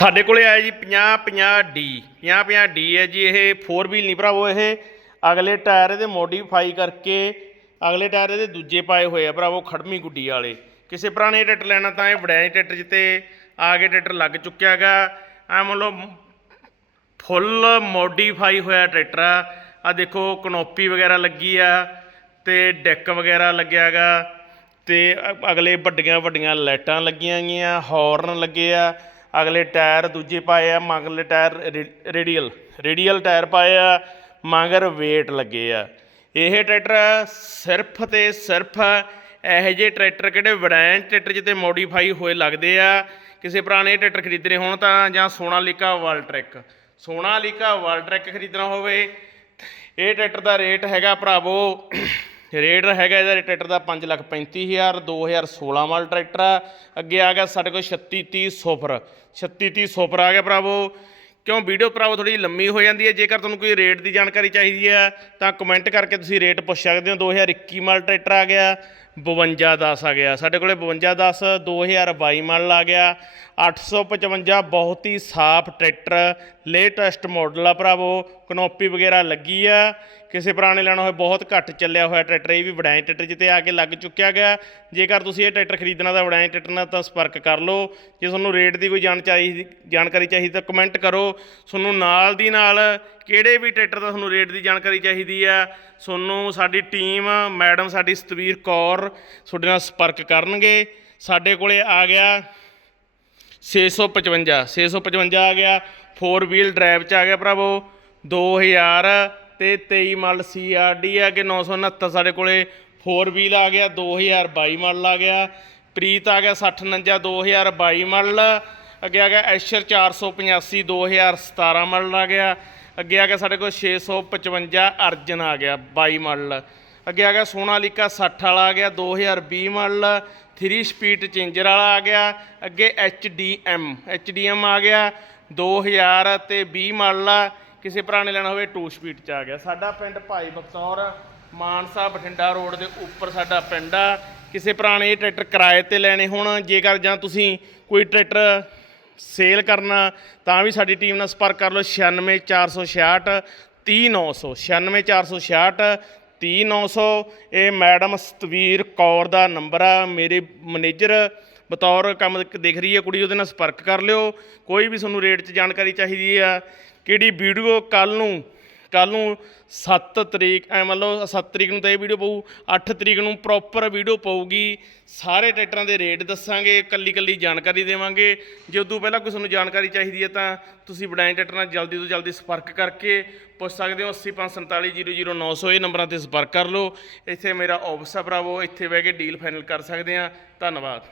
ਸਾਡੇ ਕੋਲੇ ਆਇਆ ਜੀ 50 50 ਡੀ 50 50 ਡੀ ਹੈ ਜੀ, ਇਹ 4 ਵੀਲ ਨਹੀਂ ਭਰਾਵੋ ਇਹ। ਅਗਲੇ ਟਾਇਰ ਇਹਦੇ ਮੋਡੀਫਾਈ ਕਰਕੇ ਅਗਲੇ ਟਾਇਰ ਇਹਦੇ ਦੂਜੇ ਪਾਏ ਹੋਏ ਆ ਭਰਾਵੋ ਖੜਮੀ ਗੁੱਡੀ ਵਾਲੇ। ਕਿਸੇ ਪੁਰਾਣੇ ਟਰੈਕਟਰ ਲੈਣਾ ਤਾਂ ਇਹ ਵੜੈਂ ਟਰੈਕਟਰ ਜਿੱਤੇ ਆ ਕੇ ਟਰੈਕਟਰ ਲੱਗ ਚੁੱਕਿਆ ਗਾ। ਐ ਮੰਨ ਫੁੱਲ ਮੋਡੀਫਾਈ ਹੋਇਆ ਟਰੈਕਟਰ ਆ। ਆ ਦੇਖੋ ਕਨੋਪੀ ਵਗੈਰਾ ਲੱਗੀ ਆ ਤੇ ਡੈਕ ਵਗੈਰਾ ਲੱਗਿਆ ਗਾ ਤੇ ਅਗਲੇ ਵੱਡੀਆਂ ਵੱਡੀਆਂ ਲਾਈਟਾਂ ਲੱਗੀਆਂ ਗਈਆਂ ਹਾਰਨ ਲੱਗੇ ਆ। ਅਗਲੇ ਟਾਇਰ ਦੂਜੇ ਪਾਏ ਆ ਮਗਰਲੇ ਟਾਇਰ ਰੇ- ਰੇਡੀਅਲ। ਰੇਡੀਅਲ ਟਾਇਰ ਪਾਏ ਆ, ਮਗਰ ਵੇਟ ਲੱਗੇ ਆ। ਇਹ ਟਰੈਕਟਰ ਸਿਰਫ ਤੇ ਸਿਰਫ ਇਹੋ ਜਿਹੇ ਟਰੈਕਟਰ ਕਿਹੜੇ ਵੜੈਂਚ ਟਰੈਕਟਰ ਜਿੱਤੇ ਮੋਡੀਫਾਈ ਹੋਏ ਲੱਗਦੇ ਆ। ਕਿਸੇ ਪੁਰਾਣੇ ਟਰੈਕਟਰ ਖਰੀਦਣੇ ਹੋਣ ਤਾਂ ਜਾਂ ਸੋਨਾਲੀਕਾ ਵਰਲਟ੍ਰੈਕ ਸੋਨਾਲੀਕਾ ਵਰਲਟ੍ਰੈਕ ਖਰੀਦਣਾ ਹੋਵੇ, ਇਹ ਟਰੈਕਟਰ ਦਾ ਰੇਟ ਹੈਗਾ ਭਰਾਵੋ ਰੇਟ ਹੈਗਾ ਇਹਦਾ ਟਰੈਕਟਰ ਦਾ 535000 2016 ਮਾਲ ਟਰੈਕਟਰ ਆ। ਅੱਗੇ ਆ ਗਿਆ ਸਾਡੇ ਕੋਲ 3630 ਸੁਪਰ 3630 ਸੋਫਰ ਆ ਗਿਆ ਭਰਾਵੋ। ਕਿਉਂ ਵੀਡੀਓ ਭਰਾਵੋ ਥੋੜੀ ਲੰਮੀ ਹੋ ਜਾਂਦੀ ਹੈ? ਜੇਕਰ ਤੁਹਾਨੂੰ ਕੋਈ ਰੇਟ ਦੀ ਜਾਣਕਾਰੀ ਚਾਹੀਦੀ ਹੈ, ਤਾਂ ਕਮੈਂਟ ਕਰਕੇ ਤੁਸੀਂ ਰੇਟ ਪੁੱਛ ਸਕਦੇ ਹੋ। 2021 ਮਾਲ ਟਰੈਕਟਰ ਆ ਗਿਆ। 5210 ਆ ਗਿਆ। ਸਾਡੇ ਕੋਲੇ 5210 2022 ਮਾਡਲ ਆ ਗਿਆ। 855 ਬਹੁਤ ਹੀ ਸਾਫ਼ ਟਰੈਕਟਰ, ਲੇਟੈਸਟ ਮਾਡਲ ਆ ਭਰਾਵੋ। ਕਨੋਪੀ ਵਗੈਰਾ ਲੱਗੀ ਆ। ਕਿਸੇ ਪੁਰਾਣੇ ਲੈਣਾ ਹੋਏ ਬਹੁਤ ਘੱਟ ਚੱਲਿਆ ਹੋਇਆ ਟਰੈਕਟਰ, ਇਹ ਵੀ ਵਡਾਈ ਟਰੈਕਟਰ ਜਿੱਤੇ ਆ ਕੇ ਲੱਗ ਚੁੱਕਿਆ ਗਿਆ। ਜੇਕਰ ਤੁਸੀਂ ਇਹ ਟਰੈਕਟਰ ਖਰੀਦਣਾ ਤਾਂ ਵਡਾਈ ਟਰੈਕਟਰ ਨਾਲ ਤਾਂ ਸੰਪਰਕ ਕਰ ਲਓ। ਜੇ ਤੁਹਾਨੂੰ ਰੇਟ ਦੀ ਕੋਈ ਜਾਣਕਾਰੀ ਜਾਣਕਾਰੀ ਚਾਹੀਦੀ ਤਾਂ ਕਮੈਂਟ ਕਰੋ। ਤੁਹਾਨੂੰ ਨਾਲ ਦੀ ਨਾਲ ਕਿਹੜੇ ਵੀ ਟਰੈਕਟਰ ਦਾ ਤੁਹਾਨੂੰ ਰੇਟ ਦੀ ਜਾਣਕਾਰੀ ਚਾਹੀਦੀ ਆ ਤੁਹਾਨੂੰ ਸਾਡੀ ਟੀਮ, ਮੈਡਮ ਸਾਡੀ ਸਤਵੀਰ ਕੌਰ, ਤੁਹਾਡੇ ਨਾਲ ਸੰਪਰਕ ਕਰਨਗੇ। ਸਾਡੇ ਕੋਲੇ ਆ ਗਿਆ 655 655 ਆ ਗਿਆ 4 ਵੀਲ ਡਰਾਈਵ ਚ ਆ ਗਿਆ ਭਰਾਵੋ 2000 ਤੇ 23 ਮਾਡਲ ਸੀਆਰਡੀ ਆ ਕਿ 969 ਸਾਡੇ ਕੋਲੇ 4 ਵੀਲ ਆ ਗਿਆ 2022 ਮਾਡਲ ਆ ਗਿਆ, ਪ੍ਰੀਤ ਆ ਗਿਆ 6049 2022 ਮਾਡਲ, ਅੱਗੇ ਆ ਗਿਆ ਐਸ਼ਰ 485 2017 ਮਾਡਲ ਆ ਗਿਆ ਅੱਗੇ ਆ ਗਿਆ ਸਾਡੇ ਕੋਲ 655 ਅਰਜਨ ਆ ਗਿਆ 22 ਮਾਡਲ। ਅੱਗੇ ਆ ਗਿਆ ਸੋਨਾਲੀਕਾ 60 ਵਾਲਾ ਆ ਗਿਆ 2020 ਮਾਡਲ। 3 ਸਪੀਡ ਚੇਂਜਰ ਵਾਲਾ ਆ ਗਿਆ। ਅੱਗੇ HDM HDM ਆ ਗਿਆ 2000 ਤੇ 20 ਮਾਡਲ। ਆ ਕਿਸੇ ਪੁਰਾਣੇ ਲੈਣਾ ਹੋਵੇ 2 ਸਪੀਡ ਚ ਆ ਗਿਆ। ਸਾਡਾ ਪਿੰਡ ਭਾਈ ਬਖਤੌਰ ਮਾਨਸਾ ਬਠਿੰਡਾ ਰੋਡ ਦੇ ਉੱਪਰ ਸਾਡਾ ਪਿੰਡ ਆ। ਕਿਸੇ ਭਰਾ ਨੇ ਇਹ ਟਰੈਕਟਰ ਕਿਰਾਏ ਤੇ ਲੈਣੇ ਹੋਣ, ਜੇਕਰ ਜਾਂ ਤੁਸੀਂ ਕੋਈ ਟਰੈਕਟਰ ਸੇਲ ਕਰਨਾ, ਤਾਂ ਵੀ ਸਾਡੀ ਟੀਮ ਨਾਲ ਸੰਪਰਕ ਕਰ ਲਓ। 96466 30900 96466 30900 ਇਹ ਮੈਡਮ ਸਤਵੀਰ ਕੌਰ ਦਾ ਨੰਬਰ ਆ। ਮੇਰੇ ਮੈਨੇਜਰ ਬਤੌਰ ਕੰਮ ਕ- ਦੇਖ ਰਹੀ ਹੈ ਕੁੜੀ, ਉਹਦੇ ਨਾਲ ਸੰਪਰਕ ਕਰ ਲਿਓ। ਕੋਈ ਵੀ ਤੁਹਾਨੂੰ ਰੇਟ 'ਚ ਜਾਣਕਾਰੀ ਚਾਹੀਦੀ ਆ। ਕਿਹੜੀ ਵੀਡੀਓ ਕੱਲ ਨੂੰ ਕੱਲ ਨੂੰ 7 ਤਰੀਕ, ਐ ਮੰਨ ਲਓ 7 ਤਰੀਕ ਨੂੰ ਤਾਂ ਇਹ ਵੀਡੀਓ ਪਊ 8 ਤਰੀਕ ਨੂੰ ਪ੍ਰੋਪਰ ਵੀਡੀਓ ਪਊਗੀ। ਸਾਰੇ ਟਰੈਕਟਰਾਂ ਦੇ ਰੇਟ ਦੱਸਾਂਗੇ ਕੱਲੀ ਕੱਲੀ ਜਾਣਕਾਰੀ ਦੇਵਾਂਗੇ। ਜੇ ਉਦੋਂ ਪਹਿਲਾਂ ਕੋਈ ਤੁਹਾਨੂੰ ਜਾਣਕਾਰੀ ਚਾਹੀਦੀ ਹੈ ਤਾਂ ਤੁਸੀਂ ਬਡਾਈਨ ਟਰੈਕਟਰ ਨਾਲ ਜਲਦੀ ਤੋਂ ਜਲਦੀ ਸੰਪਰਕ ਕਰਕੇ ਪੁੱਛ ਸਕਦੇ ਹੋ 80547000900 ਇਹ ਨੰਬਰਾਂ ਤੇ ਸੰਪਰਕ ਕਰ ਲਓ। ਇੱਥੇ ਮੇਰਾ ਆਫਿਸ ਆ ਭਰਾਵੋ ਇੱਥੇ ਬਹਿ ਕੇ ਡੀਲ ਫਾਈਨਲ ਕਰ ਸਕਦੇ ਆ ਧੰਨਵਾਦ।